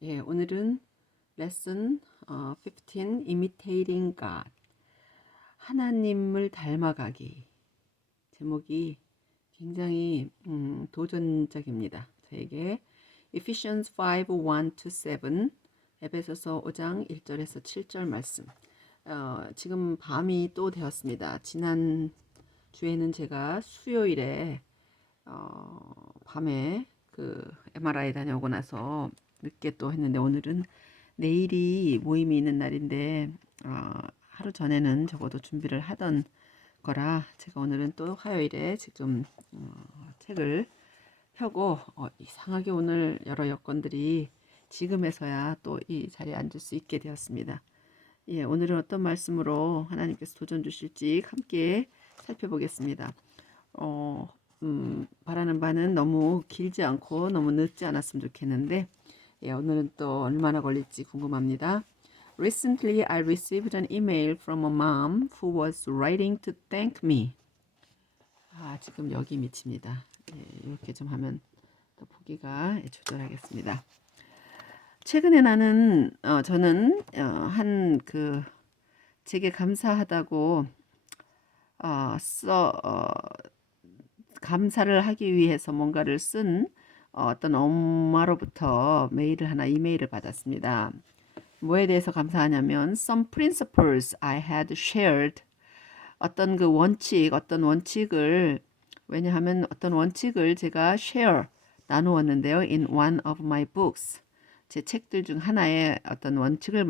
예, 오늘은 레슨 15 Imitating God 하나님을 닮아가기 제목이 굉장히 도전적입니다. 저에게 Ephesians 5, 1-7 에베소서 5장 1절에서 7절 말씀. 지금 밤이 또 되었습니다. 지난 주에는 제가 수요일에 밤에 그 MRI 다녀오고 나서 늦게 또 했는데 오늘은 내일이 모임이 있는 날인데 하루 전에는 적어도 준비를 하던 거라 제가 오늘은 또 화요일에 지금 책을 펴고 이상하게 오늘 여러 여건들이 지금에서야 또 이 자리에 앉을 수 있게 되었습니다. 예, 오늘은 어떤 말씀으로 하나님께서 도전 주실지 함께 살펴보겠습니다. 바라는 바는 너무 길지 않고 너무 늦지 않았으면 좋겠는데 예, 오늘은 또 얼마나 걸릴지 궁금합니다. Recently, I received an email from a mom who was writing to thank me. 지금 여기 미칩니다. 예, 이렇게 좀 하면 더 보기가 조절하겠습니다. 최근에 저는 한 그 제게 감사하다고 감사를 하기 위해서 뭔가를 쓴 어떤 엄마로부터 이메일을 받았습니다. 뭐에 대해서 감사하냐면 some principles I had shared 어떤 원칙을 왜냐하면 어떤 원칙을 제가 나누었는데요. in one of my books 제 책들 중 하나의 어떤 원칙을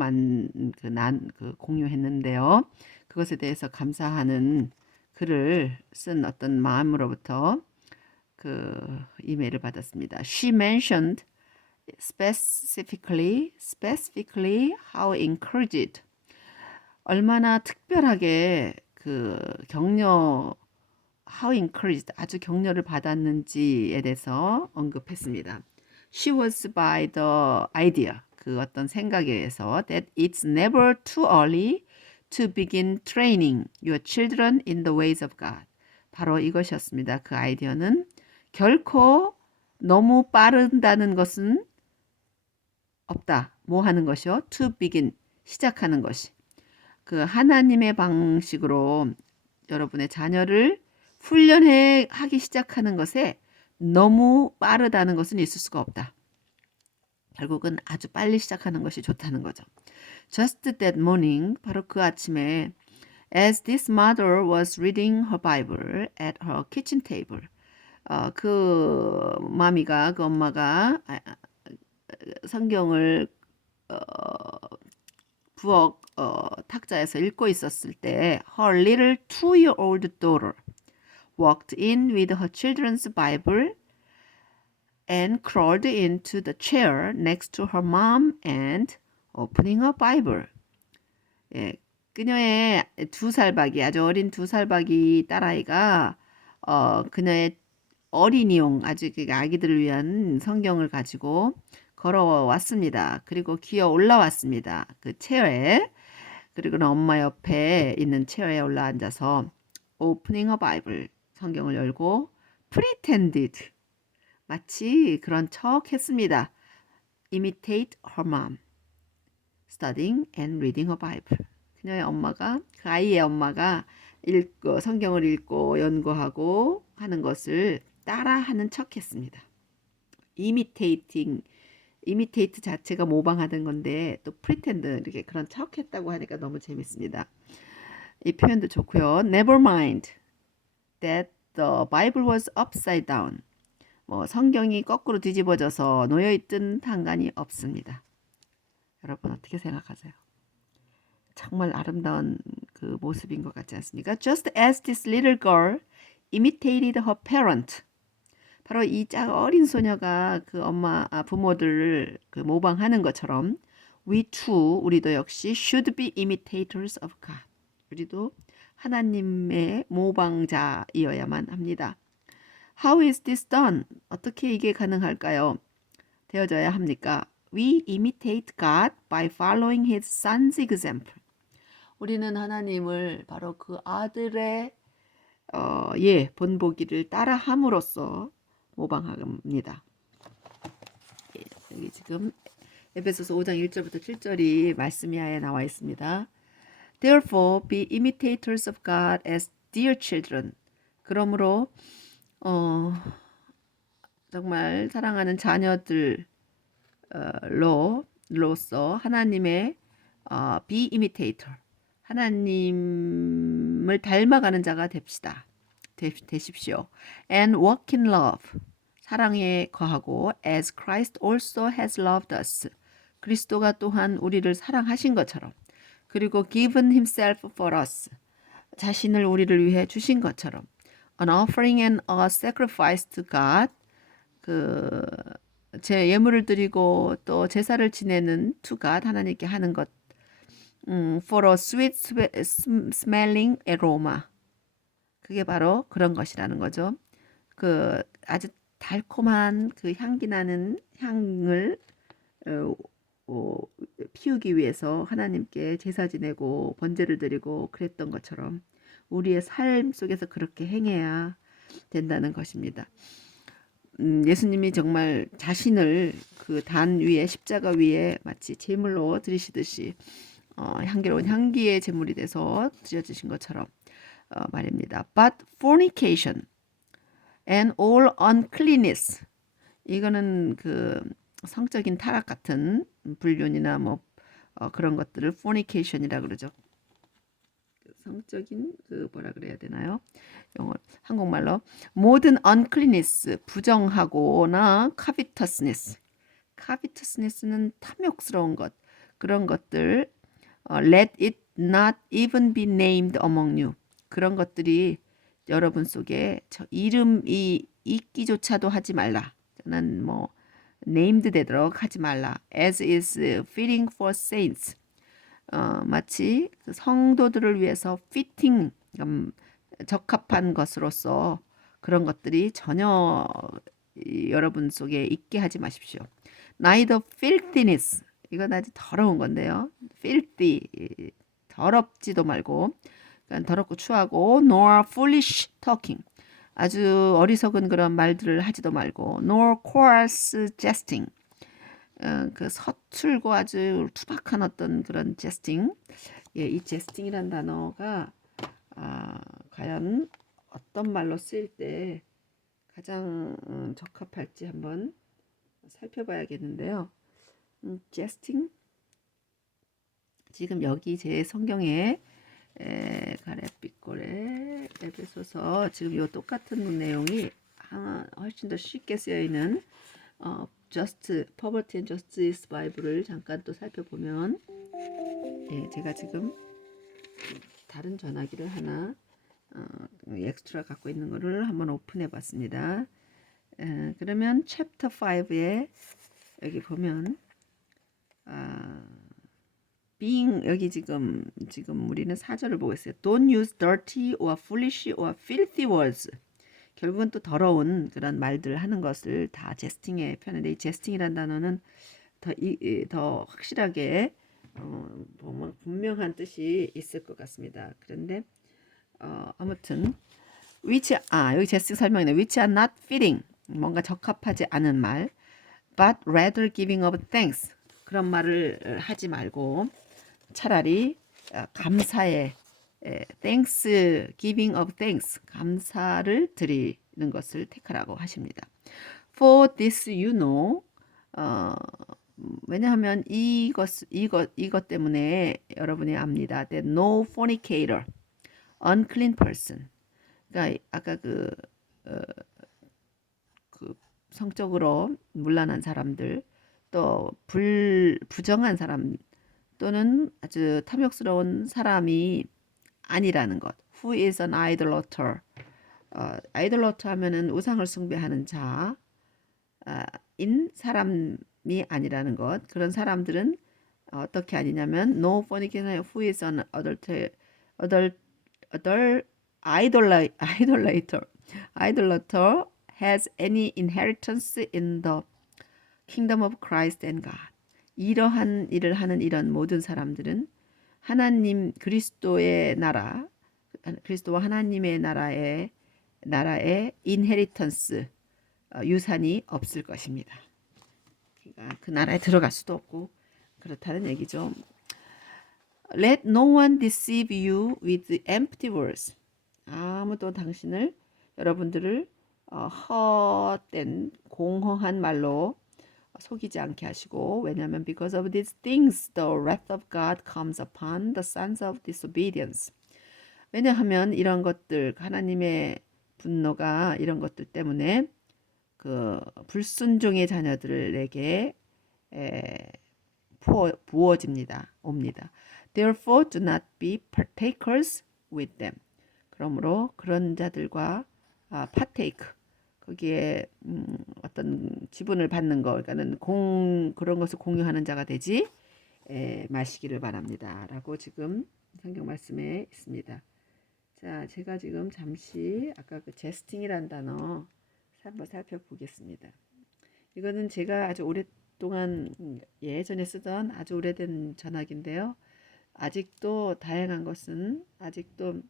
공유했는데요. 그것에 대해서 감사하는 글을 쓴 어떤 마음으로부터 그 이메일을 받았습니다. She mentioned specifically how encouraged 얼마나 특별하게 how encouraged 아주 격려를 받았는지에 대해서 언급했습니다. She was by the idea 어떤 생각에 의해서 that it's never too early to begin training your children in the ways of God. 바로 이것이었습니다. 그 아이디어는 결코 너무 빠른다는 것은 없다. 뭐 하는 것이요? To begin, 시작하는 것이. 하나님의 방식으로 여러분의 자녀를 하기 시작하는 것에 너무 빠르다는 것은 있을 수가 없다. 결국은 아주 빨리 시작하는 것이 좋다는 거죠. Just that morning, 바로 그 아침에 as this mother was reading her Bible at her kitchen table, 그 엄마가 성경을 부엌 탁자에서 읽고 있었을 때 her little 2-year-old daughter walked in with her children's Bible and crawled into the chair next to her mom and opening her Bible. 예, 그녀의 아주 어린 2살박이 딸아이가 그녀의 어린이용 아주 아기들을 위한 성경을 가지고 걸어왔습니다. 그리고 기어 올라왔습니다. 그 체어에. 그리고 엄마 옆에 있는 체어에 올라앉아서 opening a Bible 성경을 열고 pretended 마치 그런 척 했습니다. imitate her mom studying and reading a Bible 그 아이의 엄마가 성경을 읽고 연구하고 하는 것을 따라하는 척 했습니다. imitate 자체가 모방하는 건데 또 pretend 이렇게 그런 척 했다고 하니까 너무 재밌습니다. 이 표현도 좋고요. Never mind that the Bible was upside down. 성경이 거꾸로 뒤집어져서 놓여있든 상관이 없습니다. 여러분 어떻게 생각하세요? 정말 아름다운 그 모습인 것 같지 않습니까? Just as this little girl imitated her parent. 바로 이 어린 소녀가 부모들을 모방하는 것처럼 we too, 우리도 역시 should be imitators of God. 우리도 하나님의 모방자이어야만 합니다. How is this done? 어떻게 이게 가능할까요? 되어져야 합니까? We imitate God by following His Son's example. 우리는 하나님을 바로 그 아들의 본보기를 따라함으로써 모방합니다. 여기 지금 에베소서 5장 1절부터 7절이 말씀이 아예 나와 있습니다. Therefore be imitators of God as dear children. 그러므로 정말 사랑하는 자녀들로서 하나님의 be imitator, 하나님을 닮아가는 자가 되십시오. And walk in love, 사랑에 거하고 as Christ also has loved us, 그리스도가 또한 우리를 사랑하신 것처럼, 그리고 given himself for us, 자신을 우리를 위해 주신 것처럼, an offering and a sacrifice to God, 제 예물을 드리고 또 제사를 지내는 to God, 하나님께 하는 것, for a sweet smelling aroma, 그게 바로 그런 것이라는 거죠. 그 아주 달콤한 그 향기 나는 향을 피우기 위해서 하나님께 제사 지내고 번제를 드리고 그랬던 것처럼 우리의 삶 속에서 그렇게 행해야 된다는 것입니다. 예수님이 정말 자신을 그 단 위에 십자가 위에 마치 제물로 드리시듯이 향기로운 향기의 제물이 돼서 드려주신 것처럼 말입니다. But fornication and all uncleanness, 이거는 그 성적인 타락 같은 불륜이나 뭐 그런 것들을 fornication이라 그러죠. 성적인 그 뭐라 그래야 되나요? 영어 한국말로 모든 uncleanness, 부정하고나 covetousness는 탐욕스러운 것, 그런 것들 let it not even be named among you, 그런 것들이 여러분 속에 저 이름이 있기조차도 하지 말라. 저는 뭐 named 되도록 하지 말라. as is fitting for saints, 마치 그 성도들을 위해서 fitting, 적합한 것으로서 그런 것들이 전혀 여러분 속에 있게 하지 마십시오. Neither filthiness, 이건 아주 더러운 건데요. filthy, 더럽지도 말고, 그러니까 더럽고 추하고, nor foolish talking, 아주 어리석은 그런 말들을 하지도 말고, nor coarse jesting, 그 서툴고 아주 투박한 어떤 그런 jesting. 예, 이 jesting이란 단어가 과연 어떤 말로 쓰일 때 가장 적합할지 한번 살펴봐야겠는데요. jesting, 지금 여기 제 성경에 가래빛골에 에베소서 지금 이 똑같은 내용이 훨씬 더 쉽게 쓰여 있는 Poverty and Justice 바이블을 잠깐 또 살펴보면, 예, 제가 지금 다른 전화기를 하나 엑스트라 갖고 있는 거를 한번 오픈해 봤습니다. 그러면 챕터 5에 여기 보면 being, 여기 지금 우리는 4절을 보고 있어요. Don't use dirty or foolish or filthy words. 결국은 또 더러운 그런 말들 하는 것을 다 제스팅에 표현하는데, 이 제스팅이라는 단어는 더 확실하게 보면 분명한 뜻이 있을 것 같습니다. 그런데 아무튼 여기 제스팅 설명이네. which are not fitting, 뭔가 적합하지 않은 말, but rather giving of thanks, 그런 말을 하지 말고 차라리 감사의 thanks, giving of thanks, 감사를 드리는 것을 택하라고 하십니다. For this you know, 왜냐하면 이것 때문에 여러분이 압니다. That no fornicator, unclean person, 그러니까 아까 그 성적으로 문란한 사람들, 또 부정한 사람 또는 아주 탐욕스러운 사람이 아니라는 것. Who is an idolater? idolater 하면은 우상을 숭배하는 자인 사람이 아니라는 것. 그런 사람들은 어떻게 아니냐면 no fornicator who is an idolater has any inheritance in the kingdom of Christ and God. 이러한 일을 하는 이런 모든 사람들은 하나님 그리스도의 나라, 그리스도와 하나님의 나라의 inheritance, 유산이 없을 것입니다. 그 나라에 들어갈 수도 없고 그렇다는 얘기죠. Let no one deceive you with empty words. 아무도 여러분들을 헛된 공허한 말로 속이지 않게 하시고, 왜냐하면 because of these things the wrath of God comes upon the sons of disobedience. 왜냐하면 이런 것들, 하나님의 분노가 이런 것들 때문에 그 불순종의 자녀들에게 부어집니다. 옵니다. Therefore do not be partakers with them. 그러므로 그런 자들과 partake, 거기에 어떤 지분을 받는 거, 그러니까는 그런 것을 공유하는 자가 되지 마시기를 바랍니다. 라고 지금 성경 말씀에 있습니다. 자, 제가 지금 잠시 아까 그 제스팅이라는 단어 한번 살펴보겠습니다. 이거는 제가 아주 오랫동안 예전에 쓰던 아주 오래된 전화기인데요. 아직도 다양한 것은 아직도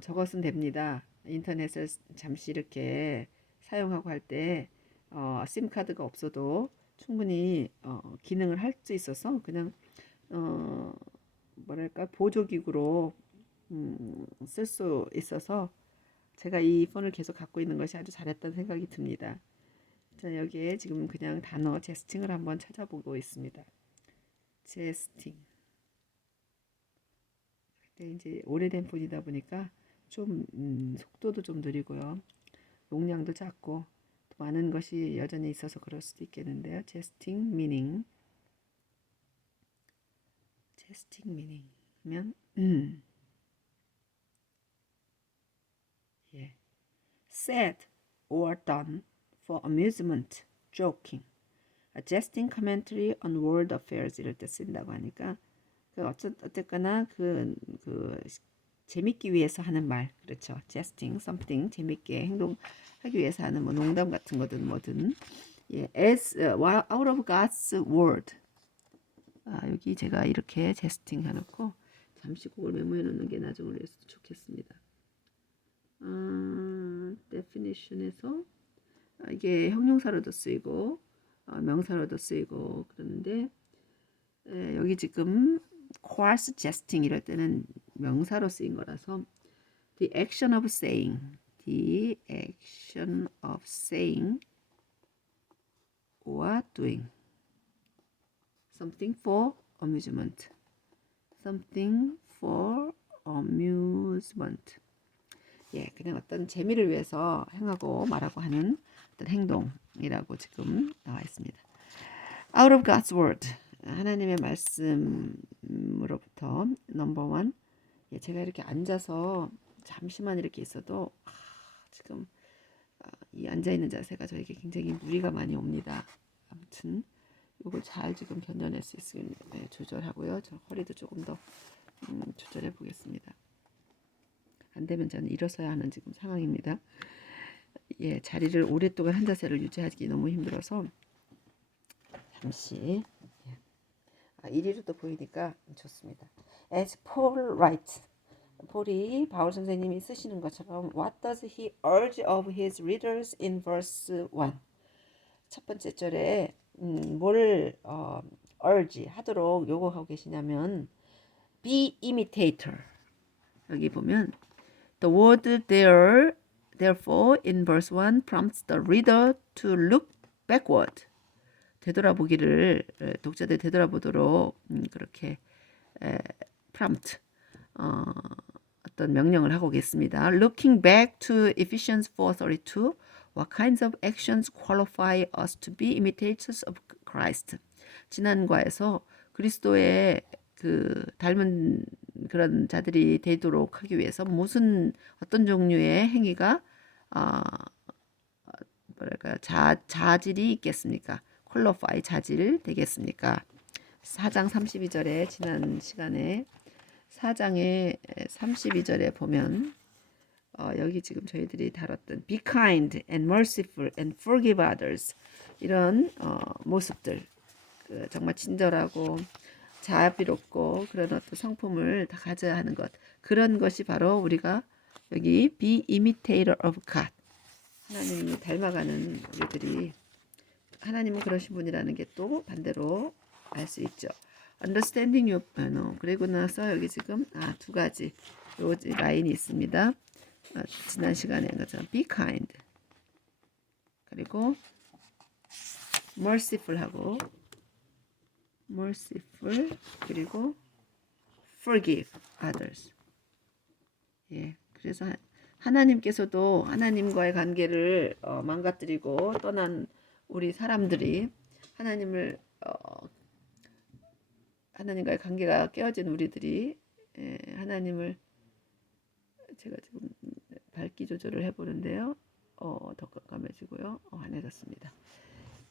저것은 됩니다. 인터넷을 잠시 이렇게 사용하고 할 때 심카드가 없어도 충분히 기능을 할 수 있어서 그냥 뭐랄까 보조기구로 쓸 수 있어서 제가 이 폰을 계속 갖고 있는 것이 아주 잘했다는 생각이 듭니다. 자, 여기에 지금 그냥 단어 제스팅을 한번 찾아보고 있습니다. 제스팅. 근데 이제 오래된 폰이다 보니까 좀 속도도 좀 느리고요. 용량도 작고 또 많은 것이 여전히 있어서 그럴 수도 있겠는데요. 제스팅 미닝. 제스팅 미닝이면 예. said or done for amusement, joking, a jesting commentary on world affairs 이럴 때 쓴다고 하니까 어쨌거나 재밌기 위해서 하는 말, 그렇죠. jesting, something 재밌게 행동하기 위해서 하는 뭐 농담 같은 거든 뭐든. 예, as out of God's word. 여기 제가 이렇게 jesting 해놓고 잠시 그걸 메모해 놓는 게 나중을 위해서도 좋겠습니다. definition에서 이게 형용사로도 쓰이고 명사로도 쓰이고 그러는데 여기 지금 coarse jesting 이럴 때는 명사로 쓰인 거라서 the action of saying or doing something for amusement 예, 그냥 어떤 재미를 위해서 행하고 말하고 하는 어떤 행동이라고 지금 나와 있습니다. Out of God's word, 하나님의 말씀으로부터 number one. 예, 제가 이렇게 앉아서 잠시만 이렇게 있어도 지금 이 앉아 있는 자세가 저에게 굉장히 무리가 많이 옵니다. 아무튼 이걸 잘 지금 견뎌낼 수 있으면 조절하고요. 저 허리도 조금 더 조절해 보겠습니다. 안 되면 저는 일어서야 하는 지금 상황입니다. 예, 자리를 오랫동안 한 자세를 유지하기 너무 힘들어서 잠시 이리로도 보이니까 좋습니다. As Paul writes, 폴이 바울 선생님이 쓰시는 것처럼 What does he urge of his readers in verse 1? 첫 번째 절에 뭘 urge 하도록 요구하고 계시냐면 be imitator. 여기 보면 the word there therefore in verse 1 prompts the reader to look backward. 되돌아보기를 독자들 되돌아보도록 그렇게 prompt 어떤 명령을 하고 계십니다. Looking back to Ephesians 4:32, what kinds of actions qualify us to be imitators of Christ? 지난과에서 그리스도의 그 닮은 그런 자들이 되도록 하기 위해서 어떤 종류의 행위가 뭐랄까 자질이 있겠습니까? qualify 자질 되겠습니까? 4장 32절에 지난 시간에 4장의 32절에 보면 여기 지금 저희들이 다뤘던 be kind and merciful and forgive others 이런 모습들 정말 친절하고 자비롭고 그런 어떤 성품을 다 가져야 하는 것 그런 것이 바로 우리가 여기 be imitator of God 하나님이 닮아가는 우리들이 하나님은 그러신 분이라는 게 또 반대로 알 수 있죠. Understanding your 그리고 나서 여기 지금 두 가지 요 라인이 있습니다. 지난 시간에 것처럼 be kind 그리고 merciful 그리고 forgive others. 예, 그래서 하나님께서도 하나님과의 관계를 망가뜨리고 떠난 우리 사람들이 하나님과의 관계가 깨어진 우리들이 하나님을 제가 지금 밝기 조절을 해보는데요. 더 깜깜해지고요. 환해졌습니다.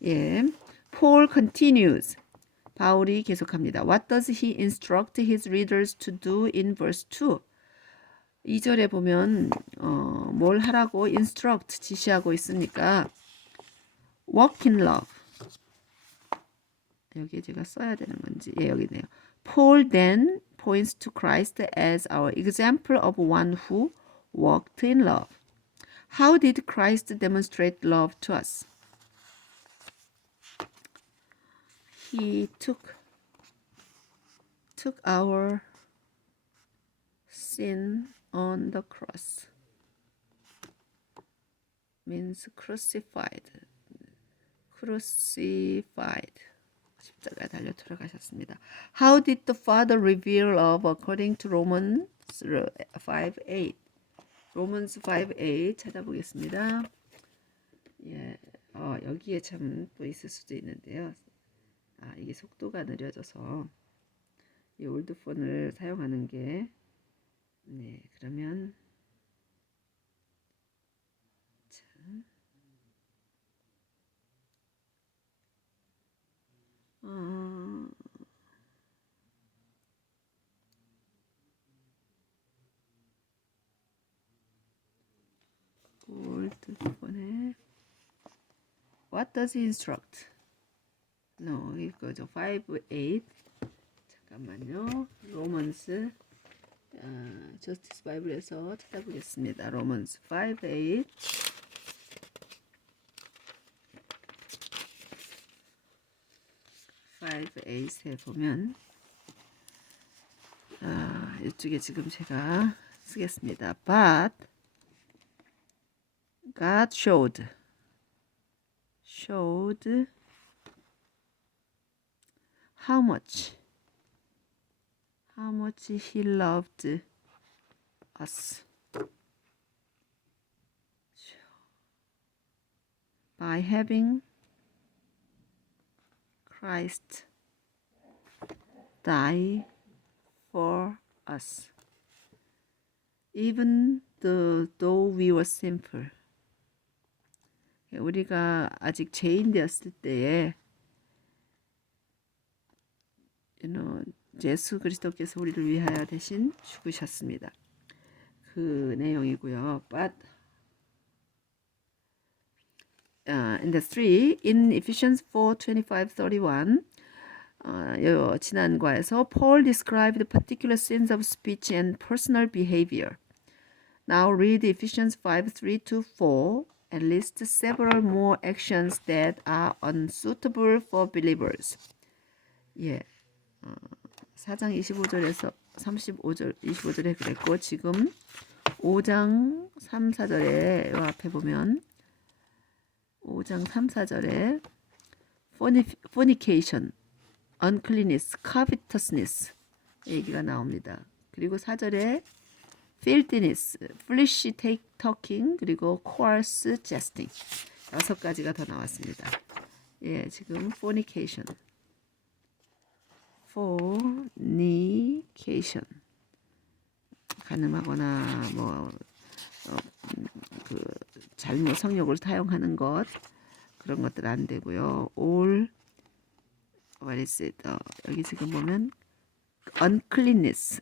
예, Paul continues. 바울이 계속합니다. What does he instruct his readers to do in verse 2? 2절에 보면 뭘 하라고 instruct 지시하고 있습니까? Walk in love. 여기 제가 써야 되는 건지 여기네요. Paul then points to Christ as our example of one who walked in love. How did Christ demonstrate love to us? He took our sin on the cross. Means crucified. 십자가에 달려 돌아가셨습니다. How did the Father reveal love according to Romans 5:8? Romans 5:8 찾아보겠습니다. 예, 여기에 참 또 있을 수도 있는데요. 이게 속도가 느려져서 이 올드폰을 사용하는 게 그러면 올드폰에 What does he instruct? No, 이거죠. 5:8 잠깐만요. 로먼스 저스티스 바이블에서 찾아보겠습니다. 로먼스 5:8 5:8에 보면 이쪽에 지금 제가 쓰겠습니다. But God showed how much he loved us by having Christ die for us, even though we were sinful. 우리가 아직 죄인 되었을 때에 예수 그리스도께서 우리를 위하여 대신 죽으셨습니다. 그 내용이고요. But in the 3 in Ephesians 4:25-31 지난과에서 Paul described particular sins of speech and personal behavior. Now read Ephesians 5:3-4 and list several more actions that are unsuitable for believers. 예, 4장 25절에서 25절에 그랬고 지금 5장 3, 4절에 요 앞에 보면 5장 3, 4절에 fornication, uncleanness, covetousness 얘기가 나옵니다. 그리고 4절에 filthiness, foolish talking, 그리고 coarse jesting 6가지가 더 나왔습니다. 예, 지금 fornication 가늠하거나 그 잘못 성욕을 사용하는 것 그런 것들 안 되고요. all what is it? 여기 지금 보면 uncleanness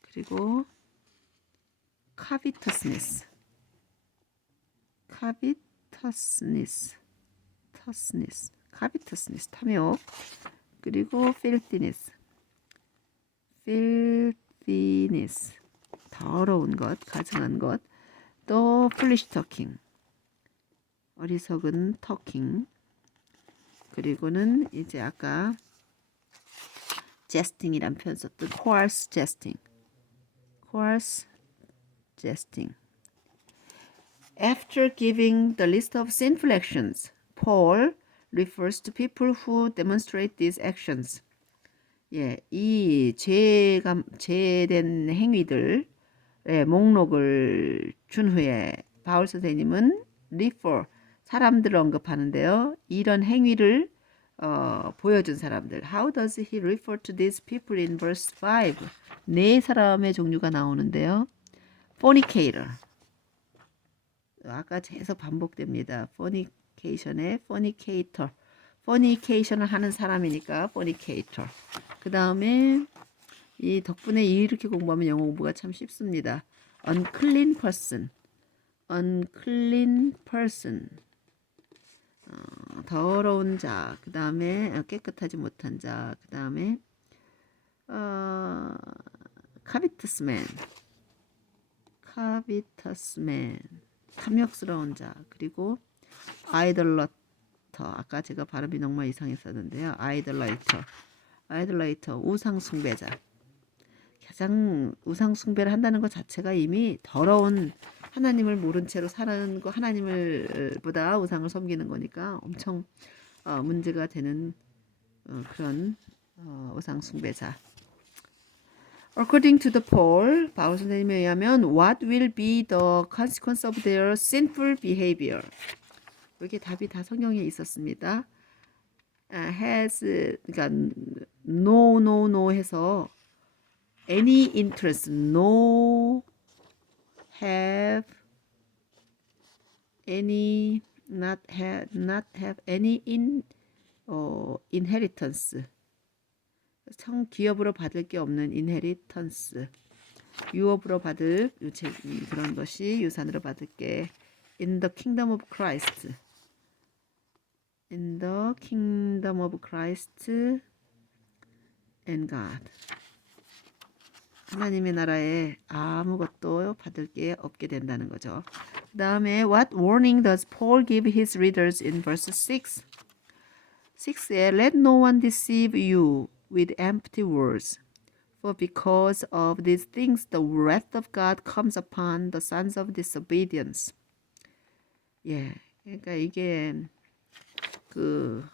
그리고 covetousness 탐욕 그리고 filthiness 더러운 것, 가증한 것 또 foolish talking, 어리석은 talking. 그리고는 이제 아까 jesting이란 표현 썼던 coarse jesting, coarse jesting. After giving the list of sinful actions, Paul refers to people who demonstrate these actions. 예, 이 죄된 행위들의 목록을 준 후에 바울 선생님은 refer, 사람들을 언급하는데요. 이런 행위를 보여준 사람들. How does he refer to these people in verse 5? 네 사람의 종류가 나오는데요. fornicator. 아까 계속 반복됩니다. fornication의 fornicator. fornication을 하는 사람이니까 fornicator. 그 다음에 이 덕분에 이렇게 공부하면 영어 공부가 참 쉽습니다. unclean person. unclean person. 더러운 자. 그 다음에 깨끗하지 못한 자. 그 다음에 covetous man. covetous man. 탐욕스러운 자. 그리고 idolater. 아까 제가 발음이 정말 이상했었는데요. idolater. 우상 숭배자. 가장 우상 숭배를 한다는 것 자체가 이미 더러운, 하나님을 모른 채로 사는 거, 하나님을 보다 우상을 섬기는 거니까 엄청 문제가 되는 그런 우상 숭배자. According to the Paul, 바울 선생님에 의하면 what will be the consequence of their sinful behavior? 여기 답이 다 성경에 있었습니다. has, 그러니까 no 해서 any interest, no have any, not have any inheritance. 기업으로 받을 게 없는 inheritance. 유업으로 받을 그런 것이 유산으로 받을 게 in the kingdom of Christ. in the kingdom of Christ and God. 하나님의 나라에 아무것도 받을 게 없게 된다는 거죠. 그 다음에 what warning does Paul give his readers in verse 6? 6에 let no one deceive you with empty words. For because of these things the wrath of God comes upon the sons of disobedience. 예, 그러니까 이게 그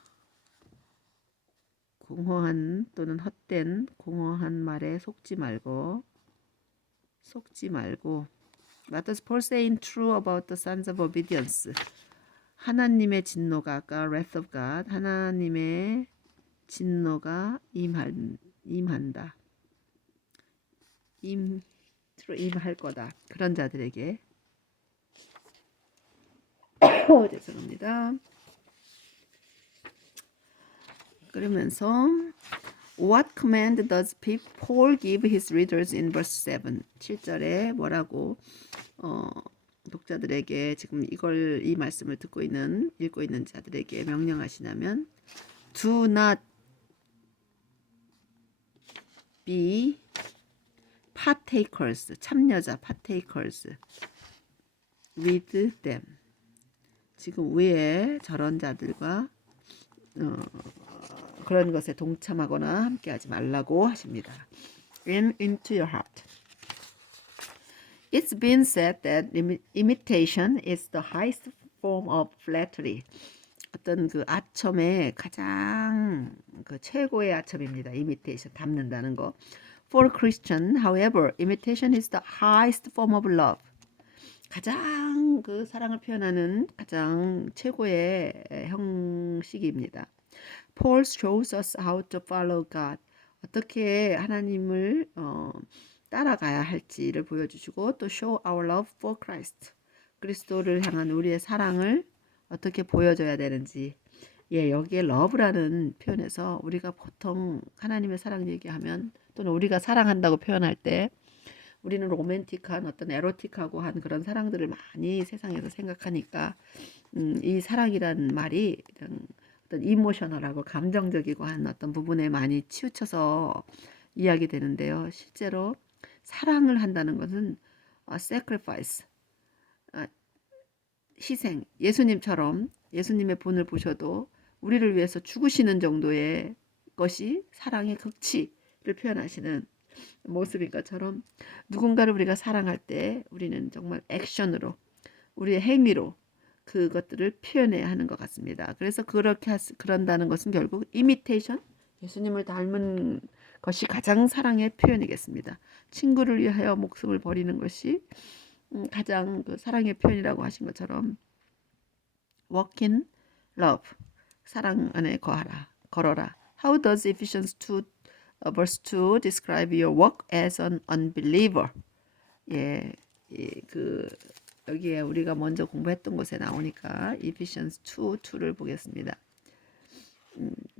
공허한 또는 헛된 공허한 말에 속지 말고 What does Paul say in true about the sons of obedience? 하나님의 진노가 아까 wrath of God, 하나님의 진노가 임한다. 임할 거다. 그런 자들에게. 죄송합니다. 그러면서 What command does Paul give his readers in verse 7? 7절에 뭐라고 독자들에게 지금 이 말씀을 읽고 있는 자들에게 명령하시냐면 Do not be partakers, 참여자, partakers with them. 지금 위에 저런 자들과 그런 것에 동참하거나 함께하지 말라고 하십니다. into your heart. It's been said that imitation is the highest form of flattery. 어떤 그 아첨의 가장 그 최고의 아첨입니다. imitation, 닮는다는 거. For a Christian, however, imitation is the highest form of love. 가장 그 사랑을 표현하는 가장 최고의 형식입니다. Paul shows us how to follow God. 어떻게 하나님을 따라가야 할지를 보여주시고 또 show our love for Christ. 그리스도를 향한 우리의 사랑을 어떻게 보여줘야 되는지. 예, 여기에 love라는 표현에서 우리가 보통 하나님의 사랑 얘기하면 또는 우리가 사랑한다고 표현할 때 우리는 로맨틱한 어떤 에로틱하고 한 그런 사랑들을 많이 세상에서 생각하니까 이 사랑이란 말이 어떤 이모셔널하고 감정적이고 한 어떤 부분에 많이 치우쳐서 이야기되는데요. 실제로 사랑을 한다는 것은 sacrifice, 희생, 예수님처럼 예수님의 본을 보셔도 우리를 위해서 죽으시는 정도의 것이 사랑의 극치를 표현하시는 모습인 것처럼 누군가를 우리가 사랑할 때 우리는 정말 액션으로 우리의 행위로 그것들을 표현해야 하는 것 같습니다. 그래서 그런다는 것은 결국 이미테이션, 예수님을 닮은 것이 가장 사랑의 표현이겠습니다. 친구를 위하여 목숨을 버리는 것이 가장 그 사랑의 표현이라고 하신 것처럼 walk in love, 사랑 안에 걸어라. How does Ephesians 2 verse 2 describe your walk as an unbeliever? 예, 그 여기에 우리가 먼저 공부했던 곳에 나오니까 Ephesians 2를 보겠습니다.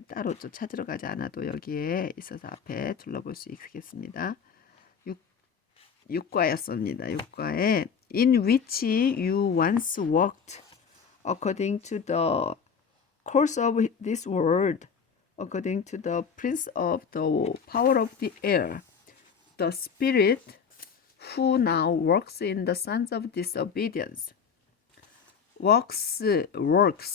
따로 또 찾으러 가지 않아도 여기에 있어서 앞에 둘러볼 수 있겠습니다. 6과였습니다. 6과에 in which you once walked according to the course of this world, according to the prince of the power of the air, the spirit who now works in the sons of disobedience. works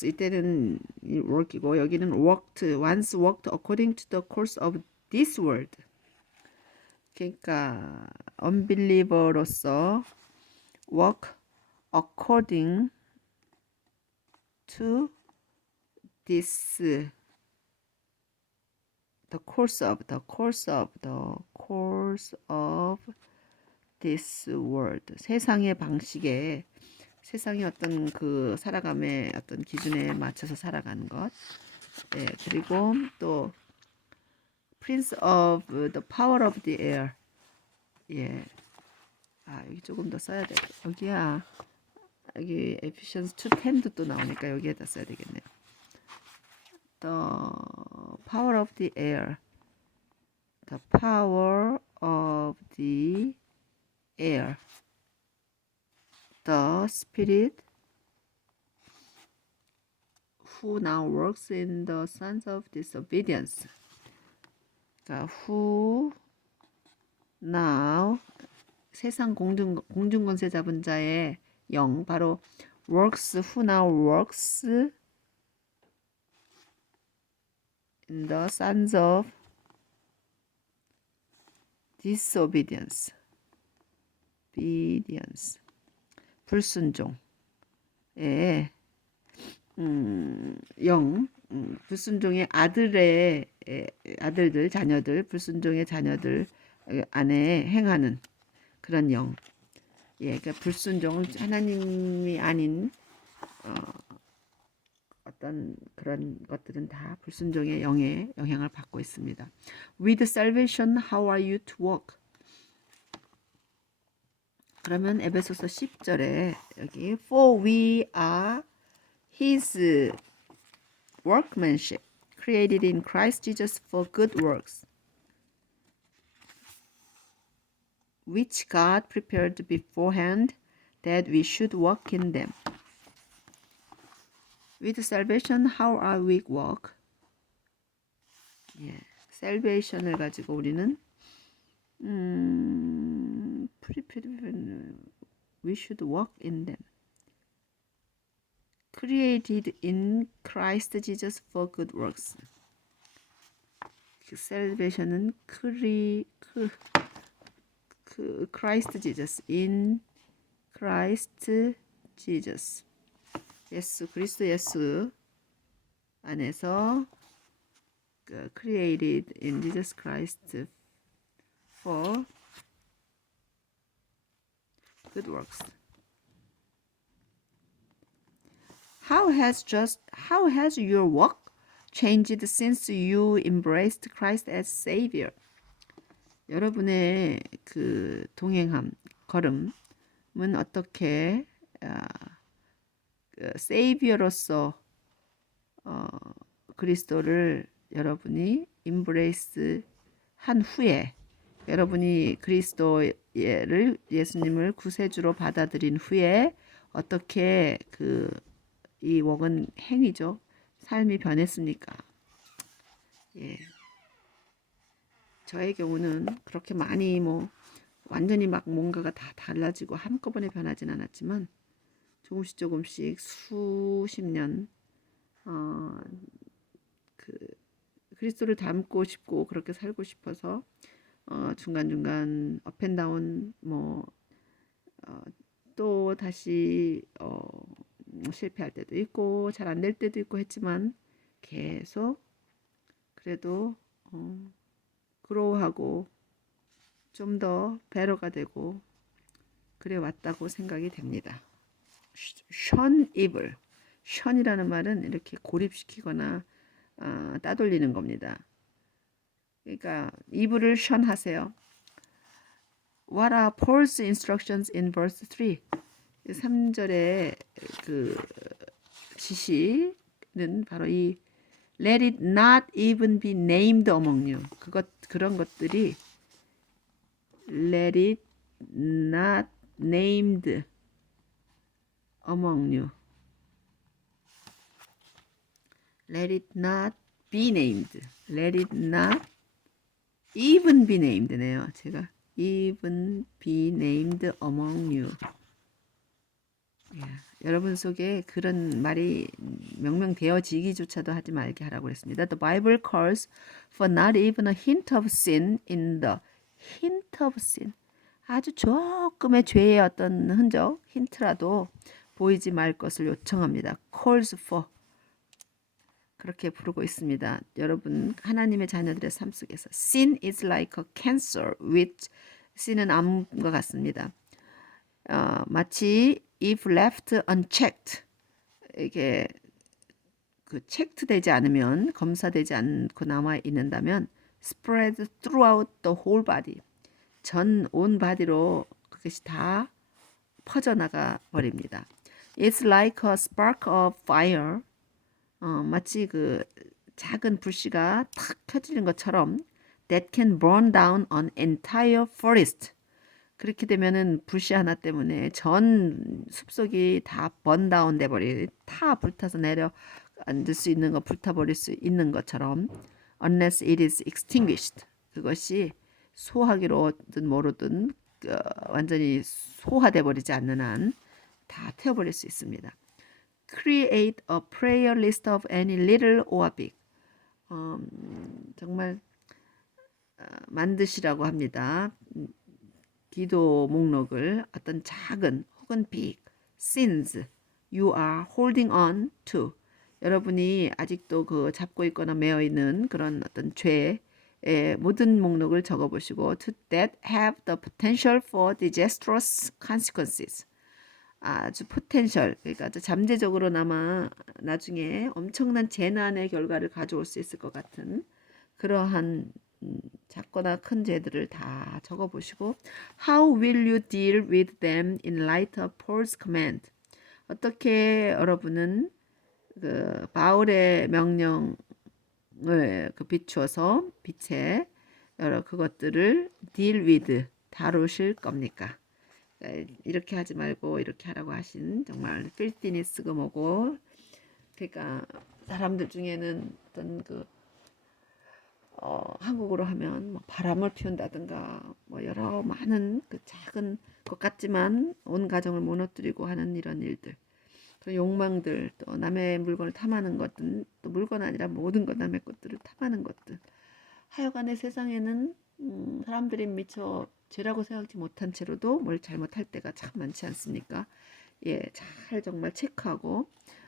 이때는 work이고 여기는 once walked according to the course of this world. 그러니까 unbeliever로서 walk according to this the course of this world. 세상의 방식에 세상의 어떤 그 살아감의 어떤 기준에 맞춰서 살아가는 것. 예, 그리고 또 Prince of the power of the air. 예. 여기 조금 더 써야 돼. 여기 Ephesians 2:10도 또 나오니까 여기에다 써야 되겠네요. The power of the air. The power of the air. The spirit who now works in the sons of disobedience. 그러니까 who now 세상 공중권세 잡은 자의 영 바로 works who now works in the sons of disobedience. 불순종의 영, 불순종의 아들들, 자녀들, 불순종의 자녀들 안에 행하는 그런 영. 예, 그러니까 불순종을 하나님이 아닌 어떤 그런 것들은 다 불순종의 영의 영향을 받고 있습니다. With salvation, how are you to walk? 그러면 에베소서 10절에 여기 For we are His workmanship, created in Christ Jesus for good works, which God prepared beforehand that we should walk in them. With salvation, how are we walk? 예, salvation을 가지고 우리는 we should walk in them. Created in Christ Jesus for good works. salvation은 Christ Jesus, in Christ Jesus. 그리스도 예수 안에서 created in Jesus Christ for good works. How has your walk changed since you embraced Christ as Savior? 여러분의 그 동행함, 걸음은 어떻게 세이비어로서 그리스도를 여러분이 embrace 한 후에 여러분이 그리스도를 예수님을 구세주로 받아들인 후에 어떻게 이 walk은 행위죠. 삶이 변했습니까? 예. 저의 경우는 그렇게 많이 완전히 막 뭔가가 다 달라지고 한꺼번에 변하진 않았지만 조금씩 조금씩 수십 년 그 그리스도를 닮고 싶고 그렇게 살고 싶어서 중간중간 업앤다운 또 다시 실패할 때도 있고 잘 안 될 때도 있고 했지만 계속 그래도 그로우하고 좀 더 배러가 되고 그래 왔다고 생각이 됩니다. 션 이블. 션이라는 말은 이렇게 고립시키거나 따돌리는 겁니다. 그러니까 이불을 션하세요. What are Paul's instructions in verse 3? 3절의 그 지시는 바로 이 Let it not even be named among you. 그런 것들이 Let it not named among you. Let it not be named. Let it not even be named네요. 제가 even be named among you. 여러분 속에 그런 말이 명명되어지기조차도 하지 말게 하라고 했습니다. The Bible calls for not even a hint of sin in the hint of sin. 아주 조금의 죄의 어떤 흔적, 힌트라도 보이지 말 것을 요청합니다. calls for. 그렇게 부르고 있습니다. 여러분 하나님의 자녀들의 삶 속에서 sin is like a cancer which sin은 암과 같습니다. 마치 if left unchecked 이게 그 체크되지 않으면 검사되지 않고 남아 있는다면 spread throughout the whole body 전 온 바디로 그것이 다 퍼져나가 버립니다. It's like a spark of fire 마치 그 작은 불씨가 탁 켜지는 것처럼 that can burn down an entire forest. 그렇게 되면은 불씨 하나 때문에 전 숲속이 다 번다운 돼버리 다 불타서 내려 앉을 수 있는 거 불타버릴 수 있는 것처럼 unless it is extinguished. 그것이 소화기로든 뭐로든 완전히 소화돼 버리지 않는 한 다 태워버릴 수 있습니다. Create a prayer list of any little or big. 정말 만드시라고 합니다. 기도 목록을 어떤 작은 혹은 big sins you are holding on to. 여러분이 아직도 그 잡고 있거나 매어 있는 그런 어떤 죄의 모든 목록을 적어보시고 to that have the potential for disastrous consequences. 아주 포텐셜 그러니까 잠재적으로나마 나중에 엄청난 재난의 결과를 가져올 수 있을 것 같은 그러한 작거나 큰 죄들을 다 적어보시고 How will you deal with them in light of Paul's command? 어떻게 여러분은 그 바울의 명령을 비추어서 빛에 여러 그것들을 deal with 다루실 겁니까? 이렇게 하지 말고 이렇게 하라고 하신 정말 필티니스가 뭐고 그러니까 사람들 중에는 어떤 그 한국어로 하면 뭐 바람을 피운다든가 뭐 여러 많은 그 작은 것 같지만 온 가정을 무너뜨리고 하는 이런 일들 그 욕망들 또 남의 물건을 탐하는 것들 또 물건 아니라 모든 것 남의 것들을 탐하는 것들 하여간에 세상에는 사람들이 미처 죄라고 생각지 못한 채로도 뭘 잘못할 때가 참 많지 않습니까? 예, 잘 정말 체크하고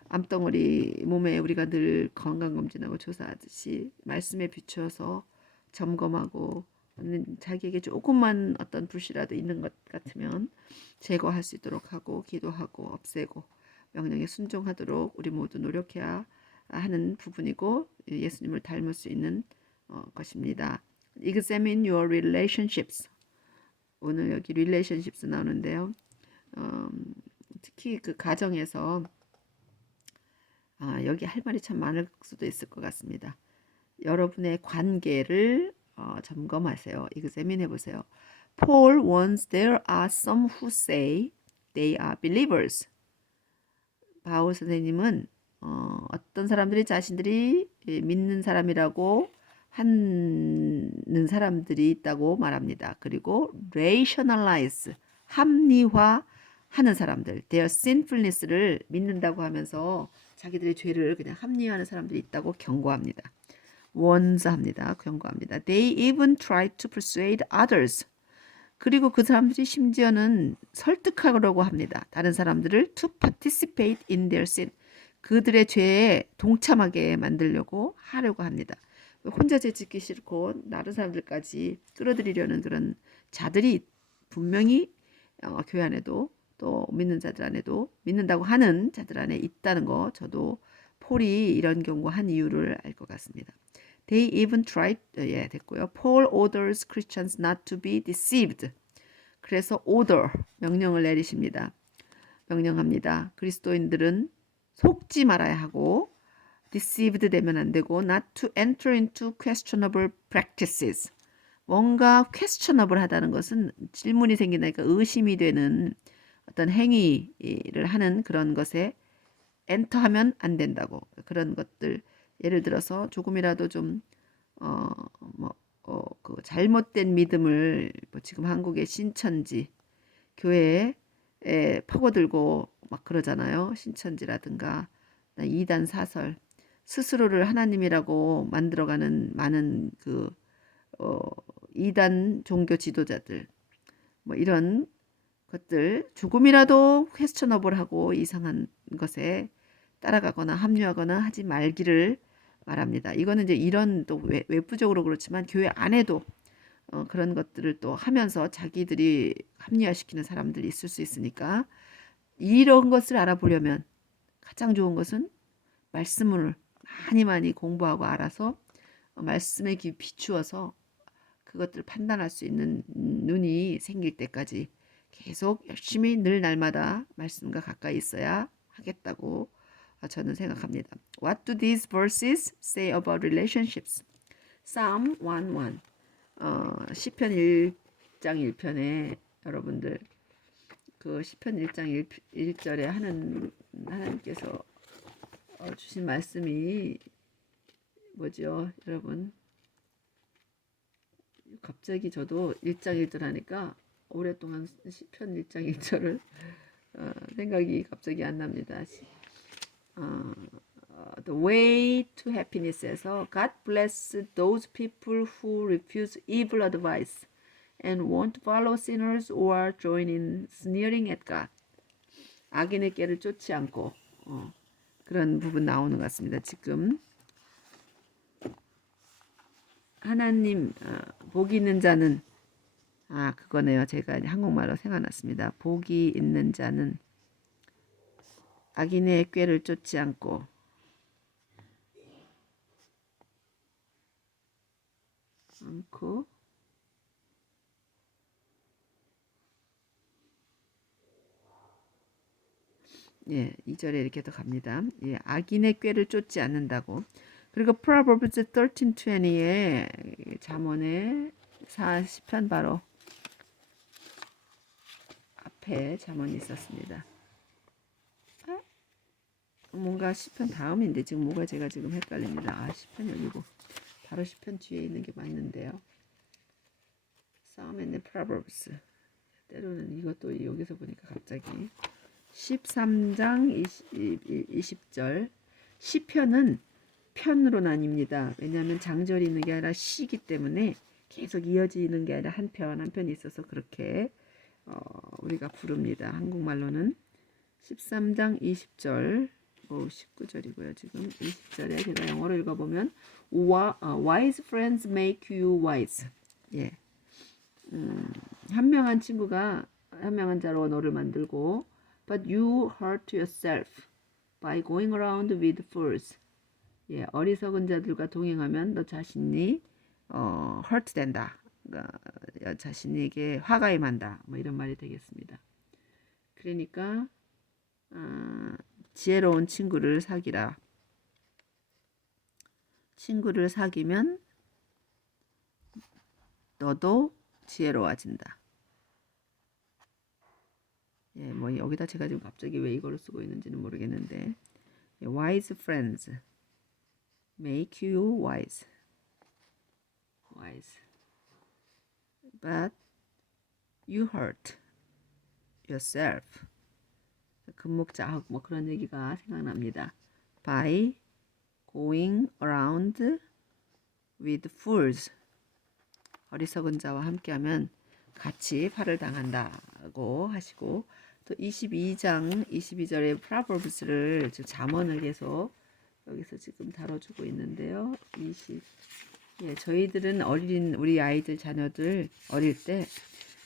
암덩어리 몸에 우리가 늘 건강검진하고 조사하듯이 말씀에 비추어서 점검하고 자기에게 조금만 어떤 불씨라도 있는 것 같으면 제거할 수 있도록 하고 기도하고 없애고 명령에 순종하도록 우리 모두 노력해야 하는 부분이고 예수님을 닮을 수 있는 것입니다. Examine your relationships. 오늘 여기 relationships 나오는데요. 특히 그 가정에서 여기 할 말이 참 많을 수도 있을 것 같습니다. 여러분의 관계를 점검하세요. examine 해보세요. Paul warns there are some who say they are believers. 바울 선생님은 어떤 사람들이 자신들이 믿는 사람이라고 하는 사람들이 있다고 말합니다. 그리고 rationalize, 합리화하는 하는 사람들, their sinfulness를 믿는다고 하면서 자기들의 죄를 그냥 합리화하는 사람들이 있다고 경고합니다. 원사합니다. 경고합니다. They even try to persuade others. 그리고 그 사람들이 심지어는 설득하려고 합니다. 다른 사람들을 to participate in their sin. 그들의 죄에 동참하게 만들려고 하려고 합니다. 혼자 죄 짓기 싫고 다른 사람들까지 끌어들이려는 그런 자들이 분명히 교회 안에도 또 믿는 자들 안에도 믿는다고 하는 자들 안에 있다는 거 저도 폴이 이런 경고 한 이유를 알 것 같습니다. They even tried, 예, 됐고요. Paul orders Christians not to be deceived. 그래서 order, 명령을 내리십니다. 명령합니다. 그리스도인들은 속지 말아야 하고 deceived 되면 안 되고 not to enter into questionable practices. 뭔가 questionable 하다는 것은 질문이 생기니까 의심이 되는 어떤 행위를 하는 그런 것에 엔터하면 안 된다고. 그런 것들 예를 들어서 조금이라도 좀 그 잘못된 믿음을 뭐 지금 한국의 신천지 교회에 파고들고 막 그러잖아요. 신천지라든가 이단 사설 스스로를 하나님이라고 만들어가는 많은 그 이단 종교 지도자들 뭐 이런 것들 조금이라도 퀘스천어블하고 이상한 것에 따라가거나 합류하거나 하지 말기를 말합니다. 이거는 이제 이런 또 외부적으로 그렇지만 교회 안에도 그런 것들을 또 하면서 자기들이 합리화시키는 사람들이 있을 수 있으니까 이런 것을 알아보려면 가장 좋은 것은 말씀을 많이 공부하고 알아서 말씀에 비추어서 그것들을 판단할 수 있는 눈이 생길 때까지 계속 열심히 늘 날마다 말씀과 가까이 있어야 하겠다고 저는 생각합니다. What do these verses say about relationships? Psalm 1:1 시편 1장 1편에 여러분들 그 시편 1장 1절에 하나님께서 주신 말씀이 뭐죠, 여러분? 갑자기 저도 1장 1절 하니까 오랫동안 시편 1장 1절을 생각이 갑자기 안 납니다. The way to happiness에서 God bless those people who refuse evil advice and won't follow sinners or join in sneering at God. 악인의 꾀를 쫓지 않고 그런 부분 나오는 것 같습니다. 지금 하나님 복이 있는 자는 그거네요. 제가 한국말로 생각났습니다. 복이 있는 자는 악인의 꾀를 쫓지 않고 예, 2절에 이렇게 더 갑니다. 예, 악인의 꾀를 쫓지 않는다고. 그리고 Proverbs 13:20에 잠언의 40편 바로 앞에 잠언이 있었습니다. 뭔가 시편 다음인데 지금 뭐가 제가 지금 헷갈립니다. 시편 여기고 바로 시편 뒤에 있는 게 맞는데요. Psalm and Proverbs. 때로는 이것도 여기서 보니까 갑자기 13장 20절 시편은 편으로 나뉩니다. 왜냐하면 장절이 있는 게 아니라 시기 때문에 계속 이어지는 게 아니라 한 편이 있어서 그렇게 우리가 부릅니다. 한국말로는 13장 20절 19절이고요. 지금 20절에 제가 영어로 읽어보면 Wise friends make you wise. 예. 현명한 친구가 현명한 자로 너를 만들고 But you hurt yourself by going around with fools. 예, 어리석은 자들과 동행하면 너 자신이 hurt 된다. 그러니까 자신에게 화가 임한다. 뭐 이런 말이 되겠습니다. 그러니까 지혜로운 친구를 사귀라. 친구를 사귀면 너도 지혜로워진다. 예, 뭐 여기다 제가 지금 갑자기 왜 이거를 쓰고 있는지는 모르겠는데 wise friends make you wise. But you hurt yourself 금목자하고 뭐 그런 얘기가 생각납니다. By going around with fools. 어리석은 자와 함께하면 같이 팔을 당한다고 하시고, 또 22장 22절의 Proverbs를 잠언을 계속 여기서 지금 다뤄주고 있는데요. 예, 저희들은 우리 아이들 자녀들 어릴 때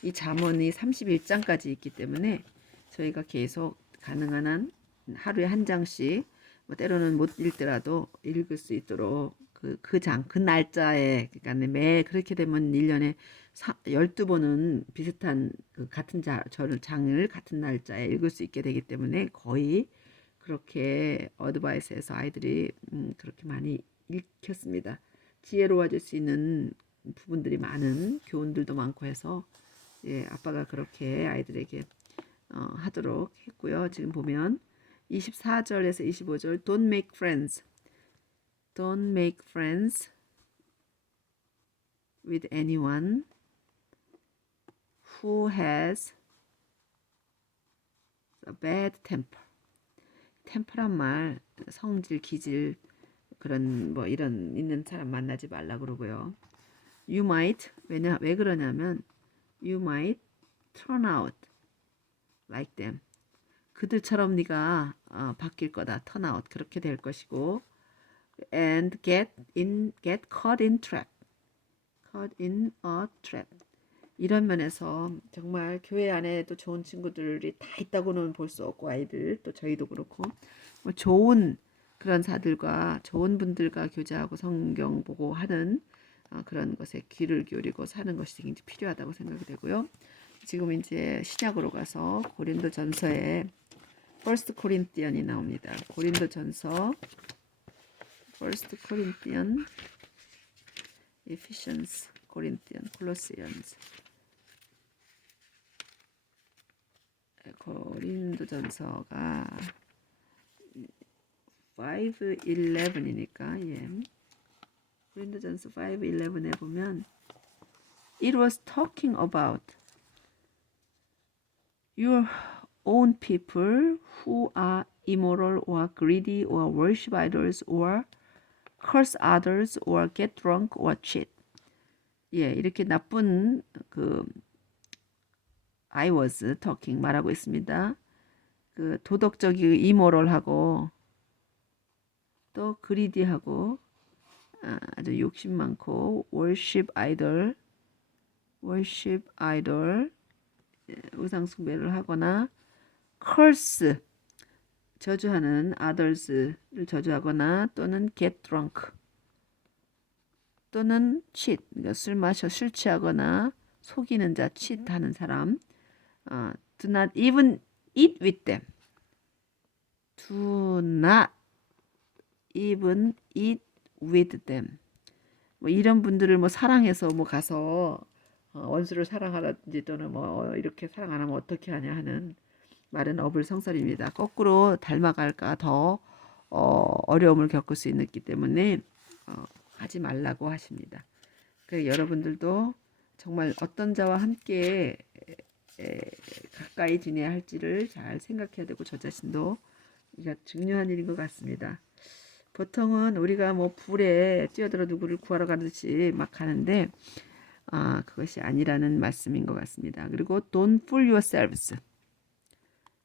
이 잠언이 31장까지 있기 때문에 저희가 계속 가능한 한 하루에 한 장씩, 뭐 때로는 못 읽더라도 읽을 수 있도록 그 날짜에, 그러니까 매 그렇게 되면 1년에 12번은 비슷한 같은 장을 같은 날짜에 읽을 수 있게 되기 때문에 거의 그렇게 어드바이스해서 아이들이 그렇게 많이 읽혔습니다. 지혜로워질 수 있는 부분들이 많은 교훈들도 많고 해서, 예, 아빠가 그렇게 아이들에게 하도록 했고요. 지금 보면 24절에서 25절 Don't make friends. Don't make friends with anyone who has a bad temper. 템퍼란 말, 성질, 기질, 그런 뭐 이런 있는 사람 만나지 말라 그러고요. You might, 왜 그러냐면 You might turn out like them. 그들처럼 네가 바뀔 거다. turn out, 그렇게 될 것이고, and get caught in a trap. 이런 면에서 정말 교회 안에도 좋은 친구들이 다 있다고는 볼 수 없고, 아이들 또 저희도 그렇고, 뭐 좋은 그런 사들과 좋은 분들과 교제하고 성경 보고 하는 그런 것에 귀를 기울이고 사는 것이 굉장히 필요하다고 생각이 되고요. 지금 이제 신약으로 가서 고린도전서에 First Corinthian이 나옵니다. 고린도전서 First Corinthian, Ephesians, Corinthian, Colossians. 고린도전서가 5:11이니까, 예. 고린도전서 5:11에 보면 It was talking about your own people who are immoral or greedy or worship idols or curse others or get drunk or cheat. 예, 이렇게 나쁜 I was talking 말하고 있습니다. 도덕적이 이모럴하고 또 그리디하고 아주 욕심 많고 worship idol 우상 숭배를 하거나 curse 저주하는 others를 저주하거나 또는 get drunk 또는 cheat, 그러니까 술 취하거나 속이는 자, cheat하는 사람. Do not even eat with them. Do not even eat with them. 뭐 이런 분들을 뭐 사랑해서 뭐 가서 원수를 사랑하라든지 또는 뭐 이렇게 사랑 안 하면 어떻게 하냐 하는 말은 어불성설입니다. 거꾸로 닮아갈까 더 어려움을 겪을 수 있기 때문에 하지 말라고 하십니다. 그 여러분들도 정말 어떤 자와 함께 가까이 지내야 할지를 잘 생각해야 되고, 저 자신도 이게 중요한 일인 것 같습니다. 보통은 우리가 뭐 불에 뛰어들어 누구를 구하러 가듯이 막 가는데 그것이 아니라는 말씀인 것 같습니다. 그리고 don't fool yourselves.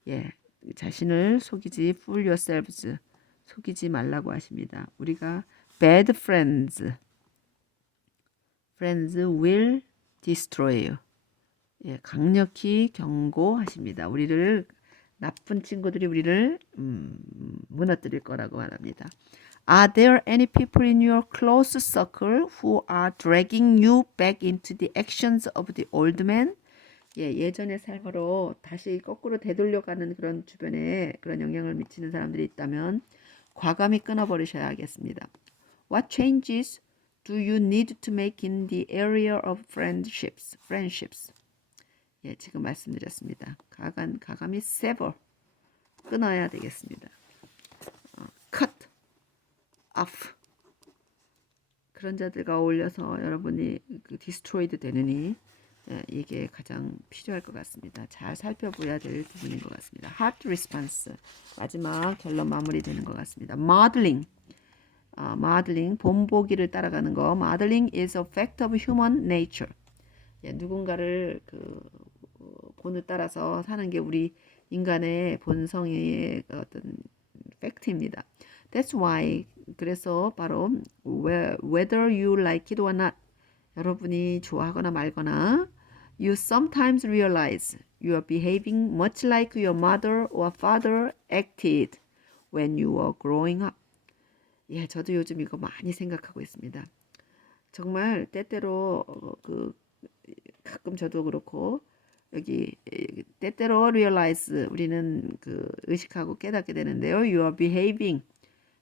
예, 자신을 fool yourselves, 속이지 말라고 하십니다. 우리가 bad friends will destroy you. 예, 강력히 경고하십니다. 나쁜 친구들이 우리를 무너뜨릴 거라고 말합니다. Are there any people in your close circle who are dragging you back into the actions of the old man? 예, 예전의 삶으로 다시 거꾸로 되돌려가는 그런 주변에 그런 영향을 미치는 사람들이 있다면 과감히 끊어버리셔야 하겠습니다. What changes do you need to make in the area of friendships? 예, 지금 말씀드렸습니다. 가감히 sever, 끊어야 되겠습니다. cut off. 그런 자들과 어울려서 여러분이 destroyed 되느니 이게 가장 필요할 것 같습니다. 잘 살펴봐야 될 부분인 것 같습니다. Heart response 마지막 결론 마무리되는 것 같습니다. Modeling modeling 본보기를 따라가는 거. Modeling is a fact of human nature. 누군가를 본을 따라서 사는 게 우리 인간의 본성의 어떤 팩트입니다. That's why 그래서 바로 whether you like it or not 여러분이 좋아하거나 말거나 you sometimes realize you are behaving much like your mother or father acted when you were growing up. 예, 저도 요즘 이거 많이 생각하고 있습니다. 정말 때때로 가끔 저도 그렇고 여기 때때로 realize 우리는 의식하고 깨닫게 되는데요. You are behaving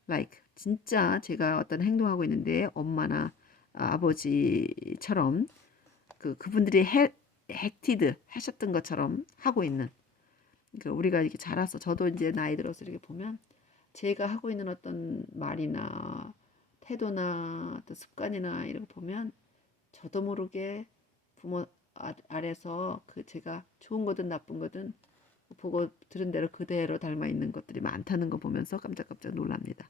like 진짜 제가 어떤 행동하고 있는데 엄마나 아버지처럼 그분들이 acted 하셨던 것처럼 하고 있는 우리가 이렇게 자라서 저도 이제 나이 들어서 이렇게 보면 제가 하고 있는 어떤 말이나 태도나 또 습관이나 이런 거 보면 저도 모르게 부모 아래서 제가 좋은 거든 나쁜 거든 보고 들은 대로 그대로 닮아 있는 것들이 많다는 거 보면서 깜짝깜짝 놀랍니다.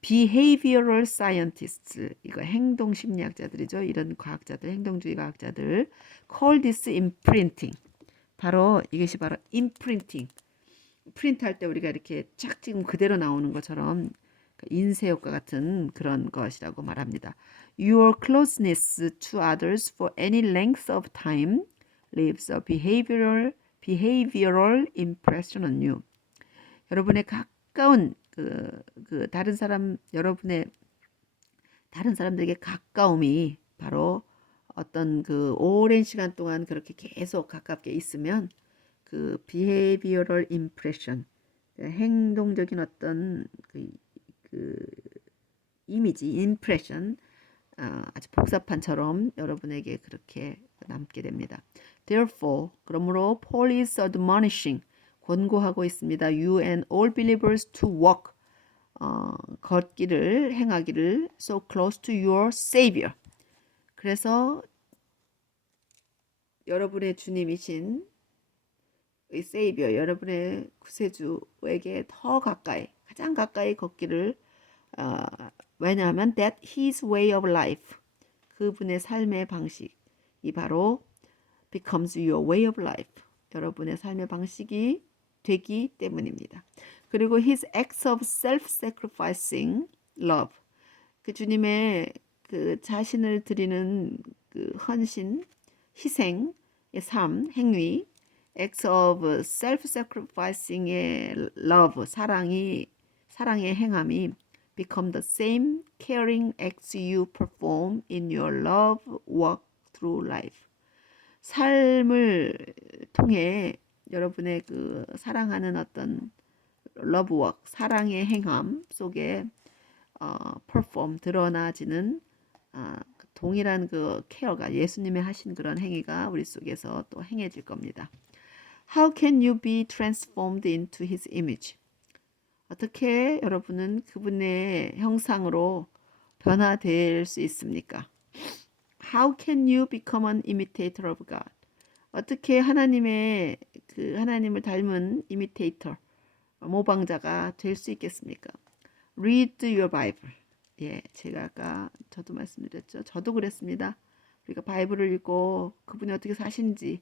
Behavioral scientists 이거 행동 심리학자들이죠. 이런 과학자들, 행동주의 과학자들 call this imprinting. 바로 이것이 바로 imprinting. 프린트 할 때 우리가 이렇게 쫙 지금 그대로 나오는 것처럼 인쇄 효과 같은 그런 것이라고 말합니다. Your closeness to others for any length of time leaves a behavioral impression on you. 여러분의 가까운 여러분의 다른 사람들에게 가까움이 바로 어떤 오랜 시간 동안 그렇게 계속 가깝게 있으면 behavioral impression 행동적인 어떤 이미지 impression 아주 복사판처럼 여러분에게 그렇게 남게 됩니다. Therefore 그러므로 Paul is admonishing 권고하고 있습니다. You and all believers to walk 걷기를 행하기를 so close to your Savior. 그래서 여러분의 주님이신 이 세이비어 여러분의 구세주에게 더 가까이 가장 가까이 걷기를 왜냐하면 that his way of life 그분의 삶의 방식이 바로 becomes your way of life 여러분의 삶의 방식이 되기 때문입니다. 그리고 his acts of self-sacrificing love 주님의 자신을 드리는 헌신 희생의 삶 행위 acts of self-sacrificing의 love, 사랑의 행함이 become the same caring acts you perform in your love walk through life. 삶을 통해 여러분의 사랑하는 어떤 love walk, 사랑의 행함 속에 perform, 드러나지는 동일한 케어가 예수님의 하신 그런 행위가 우리 속에서 또 행해질 겁니다. How can you be transformed into his image? 어떻게 여러분은 그분의 형상으로 변화될 수 있습니까? How can you become an imitator of God? 어떻게 하나님의 하나님을 닮은 imitator, 모방자가 될 수 있겠습니까? Read your Bible. 예, 제가 아까 저도 말씀드렸죠. 저도 그랬습니다. 우리가 바이블을 읽고 그분이 어떻게 사신지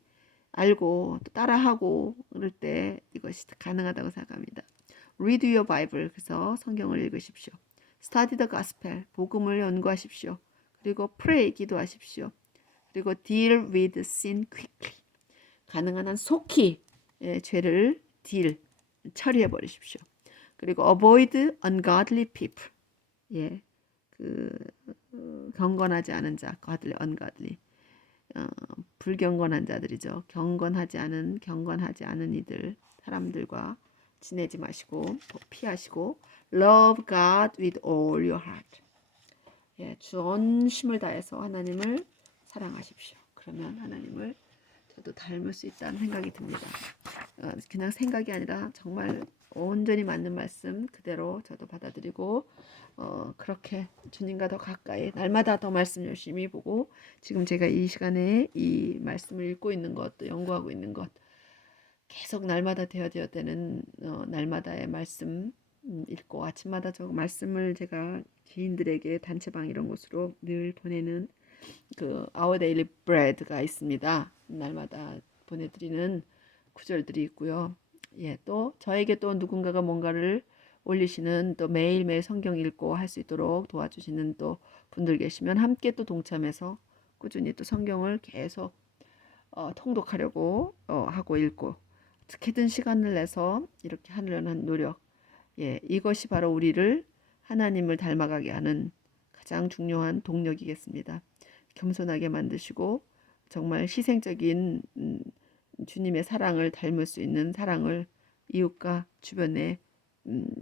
알고 또 따라하고 그럴 때 이것이 가능하다고 생각합니다. Read your Bible. 그래서 성경을 읽으십시오. Study the Gospel. 복음을 연구하십시오. 그리고 pray. 기도하십시오. 그리고 deal with sin quickly. 가능한 한 속히 죄를 처리해 버리십시오. 그리고 avoid ungodly people. 예, 경건하지 않은 자, ungodly. 불경건한 자들이죠. 경건하지 않은 이들, 사람들과 지내지 마시고 피하시고 love God with all your heart. 예, 전심을 다해서 하나님을 사랑하십시오. 그러면 하나님을 저도 닮을 수 있다는 생각이 듭니다. 그냥 생각이 아니라 정말 온전히 맞는 말씀 그대로 저도 받아들이고 그렇게 주님과 더 가까이 날마다 더 말씀 열심히 보고 지금 제가 이 시간에 이 말씀을 읽고 있는 것, 또 연구하고 있는 것 계속 날마다 되어야 되는 날마다의 말씀 읽고 아침마다 저 말씀을 제가 지인들에게 단체방 이런 곳으로 늘 보내는 그 Our Daily Bread가 있습니다. 날마다 보내드리는 구절들이 있고요. 예, 또 저에게 또 누군가가 뭔가를 올리시는 또 매일매일 성경 읽고 할 수 있도록 도와주시는 또 분들 계시면 함께 또 동참해서 꾸준히 또 성경을 계속 통독하려고 하고 읽고 어떻게든 시간을 내서 이렇게 하려는 노력. 예, 이것이 바로 우리를 하나님을 닮아가게 하는 가장 중요한 동력이겠습니다. 겸손하게 만드시고 정말 희생적인 주님의 사랑을 닮을 수 있는 사랑을 이웃과 주변에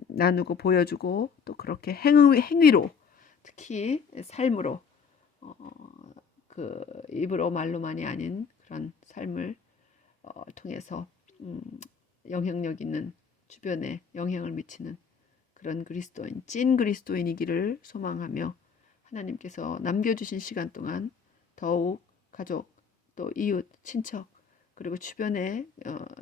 나누고 보여주고 또 그렇게 행위로 특히 삶으로 그 입으로 말로만이 아닌 그런 삶을 통해서 영향력 있는 주변에 영향을 미치는 그런 그리스도인, 찐 그리스도인이기를 소망하며 하나님께서 남겨주신 시간 동안 더욱 가족, 또 이웃, 친척, 그리고 주변에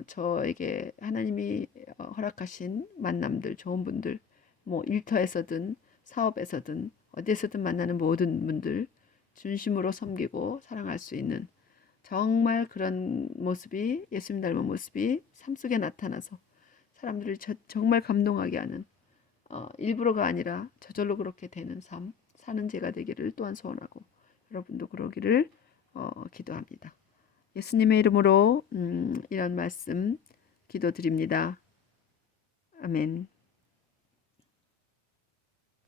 저에게 하나님이 허락하신 만남들, 좋은 분들, 뭐 일터에서든 사업에서든 어디에서든 만나는 모든 분들 중심으로 섬기고 사랑할 수 있는 정말 그런 모습이 예수님 닮은 모습이 삶 속에 나타나서 사람들을 정말 감동하게 하는 일부러가 아니라 저절로 그렇게 되는 삶 사는 제가 되기를 또한 소원하고 여러분도 그러기를 기도합니다. 예수님의 이름으로 이런 말씀 기도드립니다. 아멘.